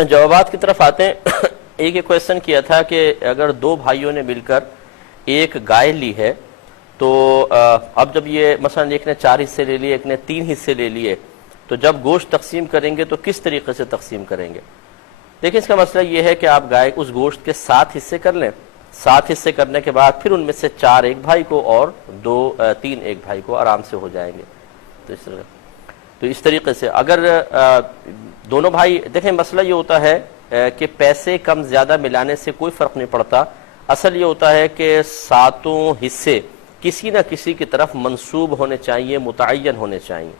जवाबात की तरफ आते हैं। एक ये क्वेश्चन किया था कि अगर दो भाइयों ने मिलकर एक गाय ली है तो अब जब ये मसलन एक ने 4 हिस्से ले लिए, एक ने 3 हिस्से ले लिए, तो जब गोश्त तकसीम करेंगे तो किस तरीके से तकसीम करेंगे। देखिए, इसका मसला ये है कि आप गाय उस गोश्त के 7 हिस्से कर लें। 7 हिस्से करने के बाद फिर उनमें से 4 एक भाई को और 3 एक भाई को, आराम से हो जाएंगे। तो इस तरीके से अगर दोनों भाई, देखें मसला ये होता है कि पैसे कम ज़्यादा मिलाने से कोई फ़र्क नहीं पड़ता। असल ये होता है कि 7 हिस्से किसी न किसी की तरफ मंसूब होने चाहिए, मुतय्यन होने चाहिए।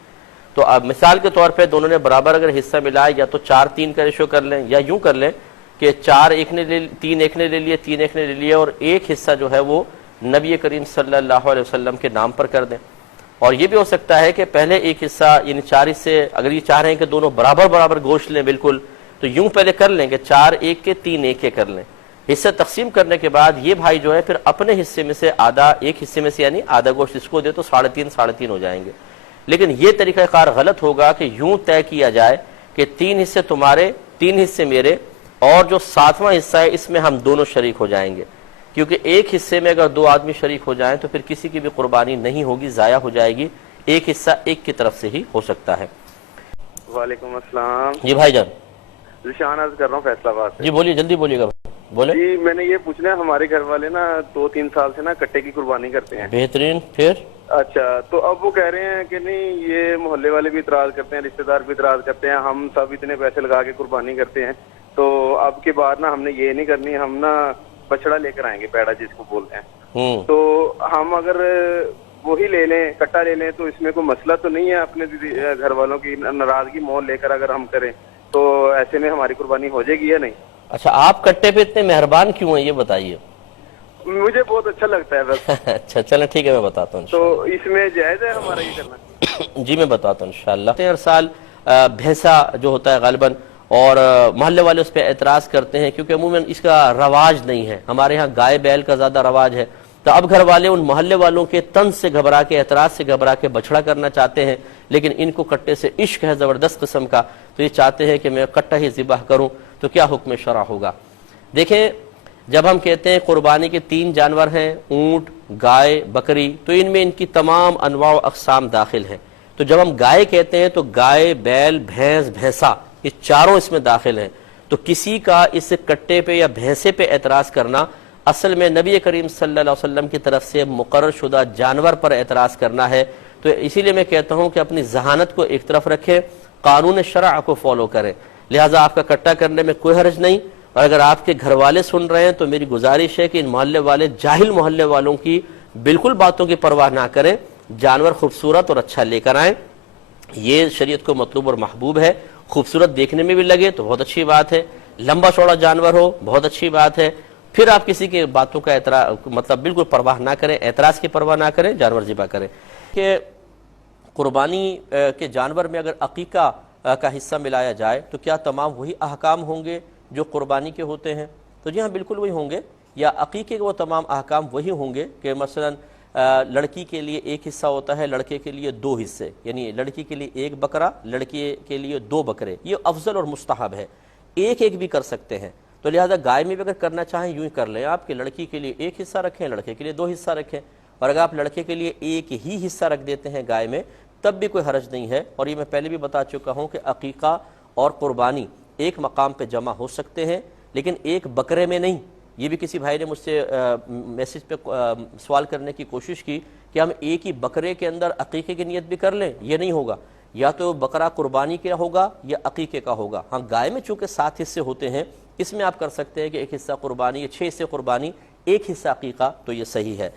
तो अब मिसाल के तौर पे दोनों ने बराबर अगर हिस्सा मिलाया, या तो 4-3 का रेशो कर लें, या यूं कर लें कि 4 एक ने ले, 3 एक ने ले लिए, 3 एक ने ले लिए, और एक हिस्सा जो है वो नबी करीम सल्लल्लाहु अलैहि वसल्लम के नाम पर कर दें। और ये भी हो सकता है कि पहले एक हिस्सा, यानी 4 हिस्से, अगर ये चाह रहे हैं कि दोनों बराबर बराबर गोश्त लें बिल्कुल, तो यूं पहले कर लें कि 4 एक के 3 एक के कर लें। हिस्सा तकसीम करने के बाद ये भाई जो है फिर अपने हिस्से में से आधा, एक हिस्से में से यानी आधा गोश्त इसको दे तो 3.5 हो जाएंगे। लेकिन ये तरीक़ाकार गलत होगा कि यूं तय किया जाए कि 3 हिस्से तुम्हारे, 3 हिस्से मेरे, और जो 7वां हिस्सा है इसमें हम दोनों शरीक हो जाएंगे। क्योंकि एक हिस्से में अगर 2 आदमी शरीक हो जाएं तो फिर किसी की भी कुर्बानी नहीं होगी, ज़ाया हो जाएगी। एक हिस्सा एक की तरफ से ही हो सकता है। वालेकुम अस्सलाम। जी भाईजान, जिशान अर्ज कर रहा हूँ फैसलाबाद से। जी बोलिए, जल्दी बोलिएगा, बोले। जी मैंने ये पूछना है, हमारे घर वाले ना 2-3 साल से ना कट्टे की कुर्बानी करते हैं। बेहतरीन। फिर अच्छा, तो अब वो कह रहे हैं कि नहीं, ये मोहल्ले वाले भी इतराज करते हैं, रिश्तेदार भी इतराज करते हैं, हम सब इतने पैसे लगा के कुर्बानी करते हैं, तो अब की बार ना हमने ये नहीं करनी, हम ना बछड़ा लेकर आएंगे, पैड़ा जिसको बोलते हैं। तो हम अगर वही ले लें, कट्टा ले लें, तो इसमें कोई मसला तो नहीं है? अपने घर वालों की नाराजगी मोल लेकर अगर हम करें तो ऐसे में हमारी कुर्बानी हो जाएगी या नहीं? अच्छा, आप कट्टे पे इतने मेहरबान क्यों हैं ये बताइए। मुझे बहुत अच्छा लगता है बस। अच्छा चलें, ठीक है, मैं बताता हूँ। तो इसमें जायज है हमारा ये करना? जी मैं बताता हूँ इंशाअल्लाह। हर साल भैंसा जो होता है गालिबन, और मोहल्ले वाले उस पर एतराज करते हैं क्योंकि अमूमन इसका रवाज नहीं है। हमारे यहाँ गाय बैल का ज़्यादा रवाज है। तो अब घर वाले उन मोहल्ले वालों के तंज से घबरा के, एतराज से घबरा के बछड़ा करना चाहते हैं, लेकिन इनको कट्टे से इश्क है ज़बरदस्त किस्म का, तो ये चाहते हैं कि मैं कट्टा ही ज़िबाह करूँ। तो क्या हुक्म शरअ होगा। देखें, जब हम कहते हैं कुर्बानी के 3 जानवर हैं, ऊँट, गाय, बकरी, तो इनमें इनकी तमाम अनवा व अक़साम दाखिल हैं। तो जब हम गाय कहते हैं तो गाय, बैल, भैंस, भैंसा, ये चारों इसमें दाखिल हैं। तो किसी का इस कट्टे पे या भैंसे पे एतराज़ करना असल में नबी करीम सल्लल्लाहु अलैहि वसल्लम की तरफ से मुकर्रर शुदा जानवर पर एतराज़ करना है। तो इसीलिए मैं कहता हूँ कि अपनी जहानत को एक तरफ रखें, कानून शरअ को फॉलो करें। लिहाजा आपका कट्टा करने में कोई हर्ज नहीं। और अगर आपके घर वाले सुन रहे हैं तो मेरी गुजारिश है कि इन मोहल्ले वाले, जाहिल मोहल्ले वालों की बिल्कुल बातों की परवाह ना करें, जानवर खूबसूरत और अच्छा लेकर आएँ। ये शरीयत को मतलूब और महबूब है। खूबसूरत देखने में भी लगे तो बहुत अच्छी बात है, लंबा चौड़ा जानवर हो बहुत अच्छी बात है। फिर आप किसी के बातों का मतलब बिल्कुल परवाह ना करें, एतराज़ की परवाह ना करें, जानवर ज़िबा करें। कि कुर्बानी के जानवर में अगर अकीका का हिस्सा मिलाया जाए तो क्या तमाम वही अहकाम होंगे जो कुर्बानी के होते हैं? तो जी हाँ, बिल्कुल वही होंगे। या अकीके के वो तमाम अहकाम वही होंगे कि मसलन लड़की के लिए एक हिस्सा होता है, लड़के के लिए 2 हिस्से, यानी लड़की के लिए 1 बकरा, लड़के के लिए 2 बकरे। ये अफजल और मुस्तहब है, एक एक भी कर सकते हैं। तो लिहाजा गाय में भी अगर करना चाहें यूं ही कर लें आप कि लड़की के लिए 1 हिस्सा रखें, लड़के के लिए 2 हिस्सा रखें। और अगर आप लड़के के लिए 1 ही हिस्सा रख देते हैं गाय में, तब भी कोई हरज नहीं है। और ये मैं पहले भी बता चुका हूँ कि अकीका और कुर्बानी एक मकाम पर जमा हो सकते हैं, लेकिन एक बकरे में नहीं। ये भी किसी भाई ने मुझसे मैसेज पे सवाल करने की कोशिश की कि हम एक ही बकरे के अंदर अकीके की नियत भी कर लें। ये नहीं होगा, या तो बकरा कुर्बानी का होगा या अकीके का होगा। हाँ, गाय में चूँकि 7 हिस्से होते हैं, इसमें आप कर सकते हैं कि 1 हिस्सा कुर्बानी, 6 हिस्से कुर्बानी, 1 हिस्सा अकीका, तो ये सही है।